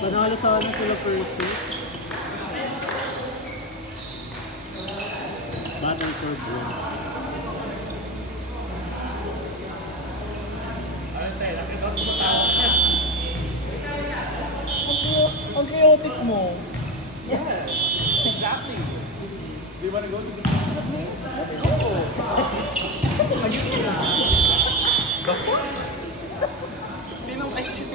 Panalo sana sila Percy. Battle for Bloom. Ang chaotic mo. Yes, exactly. Do you want to go to the Sinong ay siya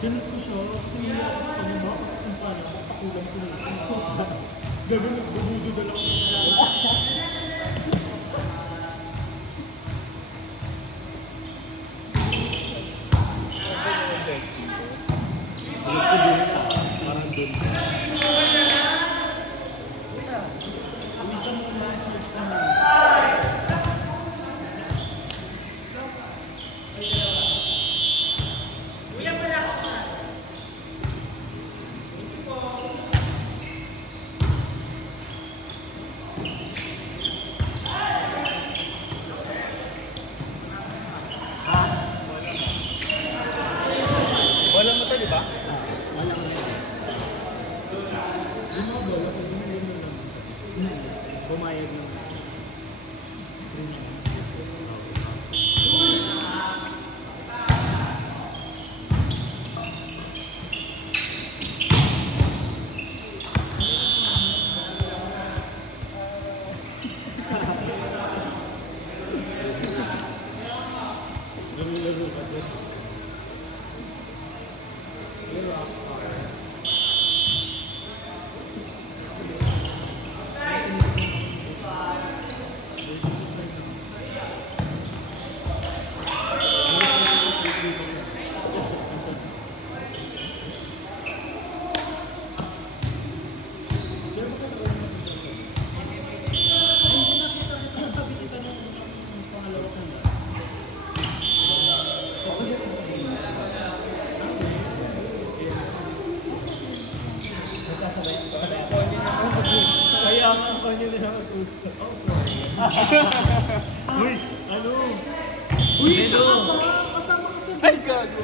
Tinit ko siya, kasi hindi ako sa kanya kasi yung parang pakulang ko na ito. Gagawin, nagbubudo na lang. Parang doon. Walang mata, di ba? Walang pumayag ng kayaman pa nyo na mag-usap. Oh, sorry. Uy! Ano? Uy! Kasama ka sa dito! Ay, gago!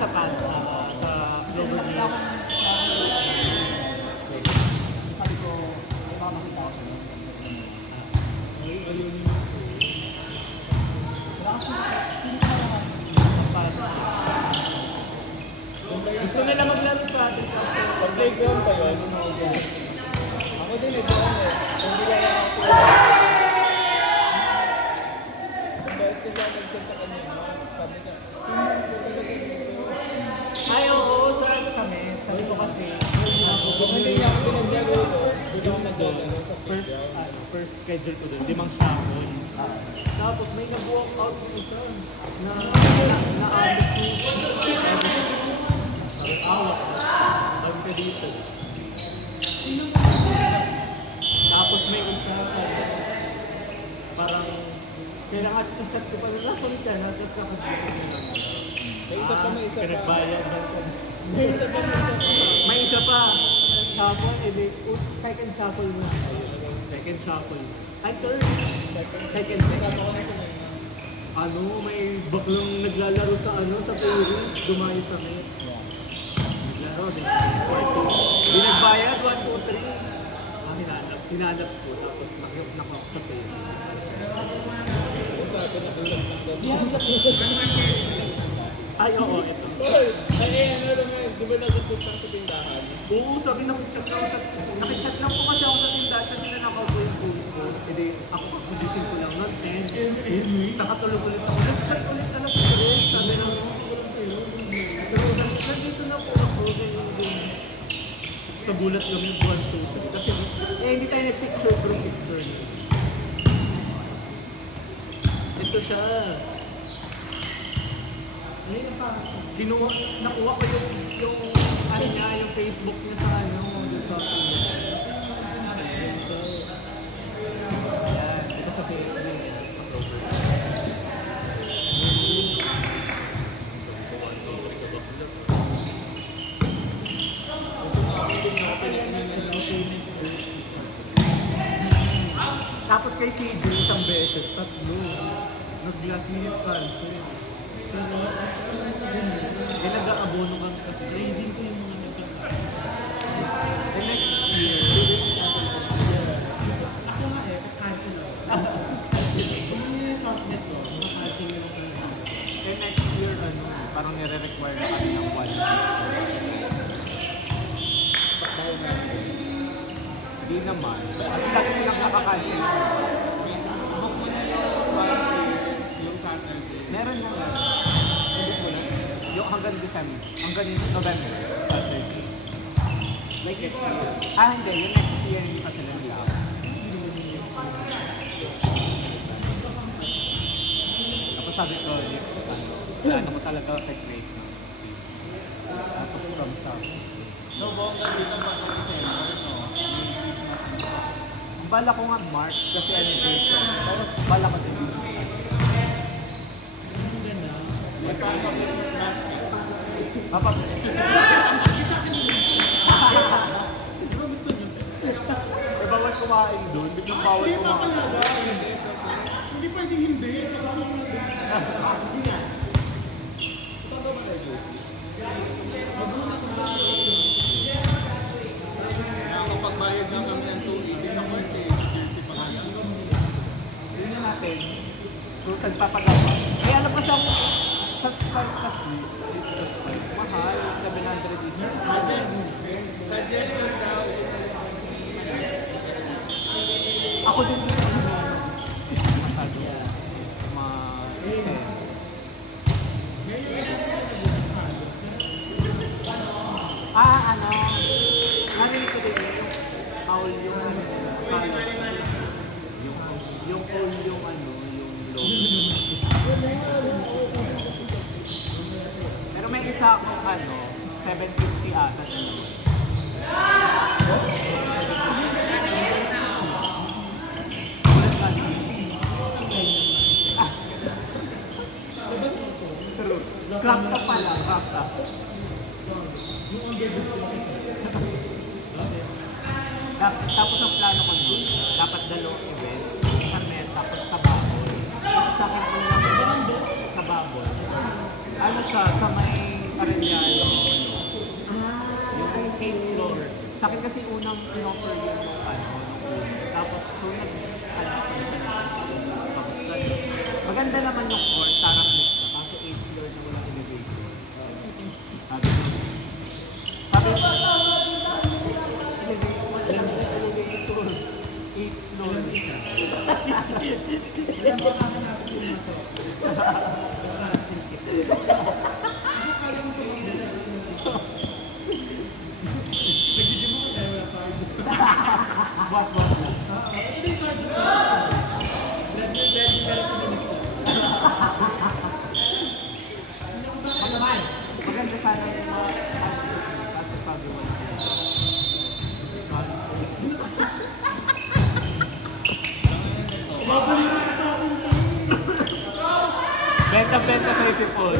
Sa pan, sa Clover Hill. Sabi ko, ay baka makita ako. Gusto nila maglaro sa atin. Pag-playground kayo, ano mo ako? Ako din eh, doon eh. Hindi lang ako. Ang beses kasi ako nag-chat sa kanya, sabi ka, Ay, oo, saan kami? Sabi ko kasi, kung hindi niya ako pinaglaro ko, hindi ako naglalaro sa playground. first schedule ko doon, 5 sahon. Tapos may nag-walk out yung isa na na-alit ko. Awak. Sabi ka dito. Tapos may isa parang kailangan chat ko pa nila. Sorry ka, na-chat ka kasi. May isa pa, may isa pa. Pinagbayad lang ko. May isa pa, may shuffle, second shuffle mo. Second shuffle. Ay, third. Second. Ano, may baklang naglalaro sa sa playroom, dumayo sa net. Naglaro, din. Di nagbayad, 1, 2, 3. Hinanap ko, tapos nakakot sa playroom. Ay, oo, ito. Di ba nagpupunta sa tindahan? Oo, sabi nakichat lang po kasi ako sa tindahan kasi nanakaw ko yung phone ko. Hindi, ako kakulisin ko lang ng 10. Nakatulog ulit ako. Nag-chat ulit na lang po rin. Sabi lang, nandito na po ako. Sa bulat lang yung buwan social. Kasi, hindi tayo nag-picture through picture. Ito siya. Nakuha ko yung ano niya, yung Facebook niya sa yung sa ito sa Facebook niya. Tapos kay CJ isang beses, tatlo. Nag-last minute cancel. Eh, nag-aabono kami kasi. Eh, hindi ko yung mga nagkakaroon. The next year, ako nga cancel ako. Kung yung softnet ko, cancel na lang. Eh, next year, parang nire-require na kami ng 1 year. Hindi naman. Kasi lagi silang nakakancel. Meron na nga. Yung hanggang December, hanggang November. Like next year? Hindi. Yung next year yung kasi nila. Tapos sabi ko, ano ko talaga fake-rate. Tapos from South. So, baka dito ba sa December, no? Bala ko nga March kasi anniversary. Pero bala ko din. May paano Christmas last week? Papa. Bawal kumain doon. Biglang bawal kumain. Hindi pwedeng hindi. Nakakapagbayad lang kami ng 280 sa birthday. Yun na natin. So, nagpapagawa. May alam kasi ako sa Skype kasi. Mahal. 700 dito. Suggestion daw. Ako din dito. Masyado. Narinig ko din yung Paul yung yung Paul yung pero may isa akong 750 ata na naman. Crack up pala, crack up. Tapos ang plano ko nun, dapat dalawang event, sa net, tapos sa Babol. Tapos sa akin kung sa Babol. Ano siya, sa may Arellano, yung 8th floor. Sa akin kasi unang in-offer yung tapos sunod, maganda naman yung court, sarap mix na, kaso 8th floor na walang elevation. Sabi ko, elevator, 8th floor. What? Maganda sana yung mga at pagawa. Benta-benta sa isipon.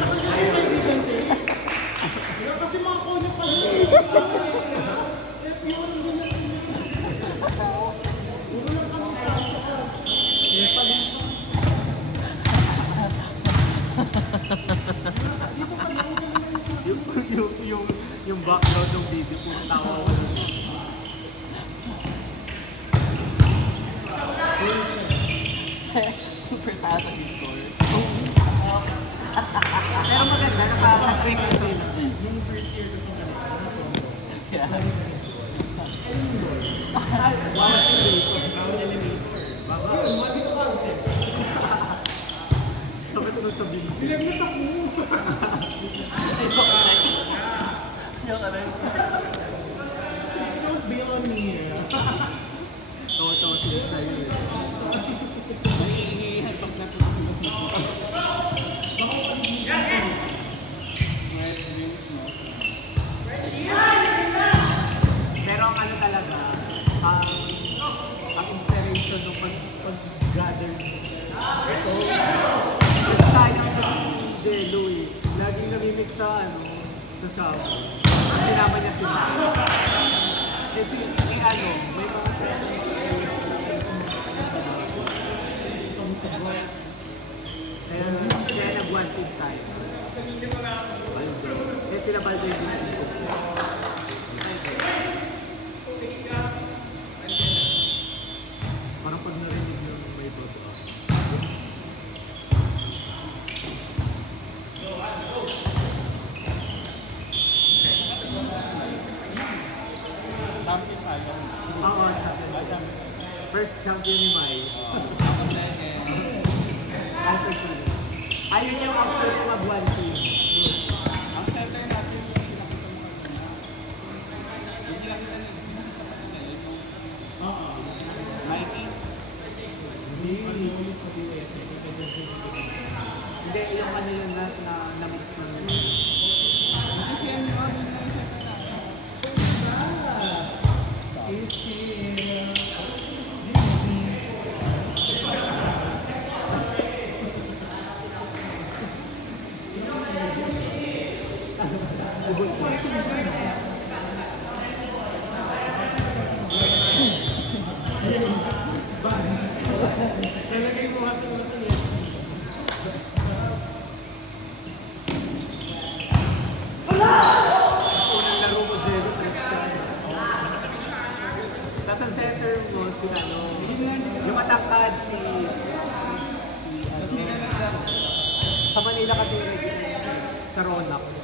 Kasi mga kono pa. background ng video, puro tawa ko. Super taas ang score. Pero maganda, nakaka-break yung sa'yo. Yung first year kasi kami. Yeah. Sakit ko sa video. Bilagnat ako. Yung ano? Don't be on me. Tawa-tawa sila sa'yo. Nangihihantok na ito. Pero ang ano talaga, ang inspiration ng pag-gather ito, ito sayang na si Louie, laging namimix sa sa shop. Sinama niya si Mike. May mga kaya nag-one team tayo. Kaya sila Balde yung ginagawa. Parang pag narinig yung may boto. Champion tayo. Oo, champion. First champion ni Mai. Ayun yung after ko mag-one team. Ang center natin yung Mikey. Hindi, yung ano yun na mix mo. Kasi yan yun yung Talagay mo kasi mo sa niya. Unang laro mo, Jerry, tapos ang center mo, si yung matangkad sa Manila kasi sa Ronak.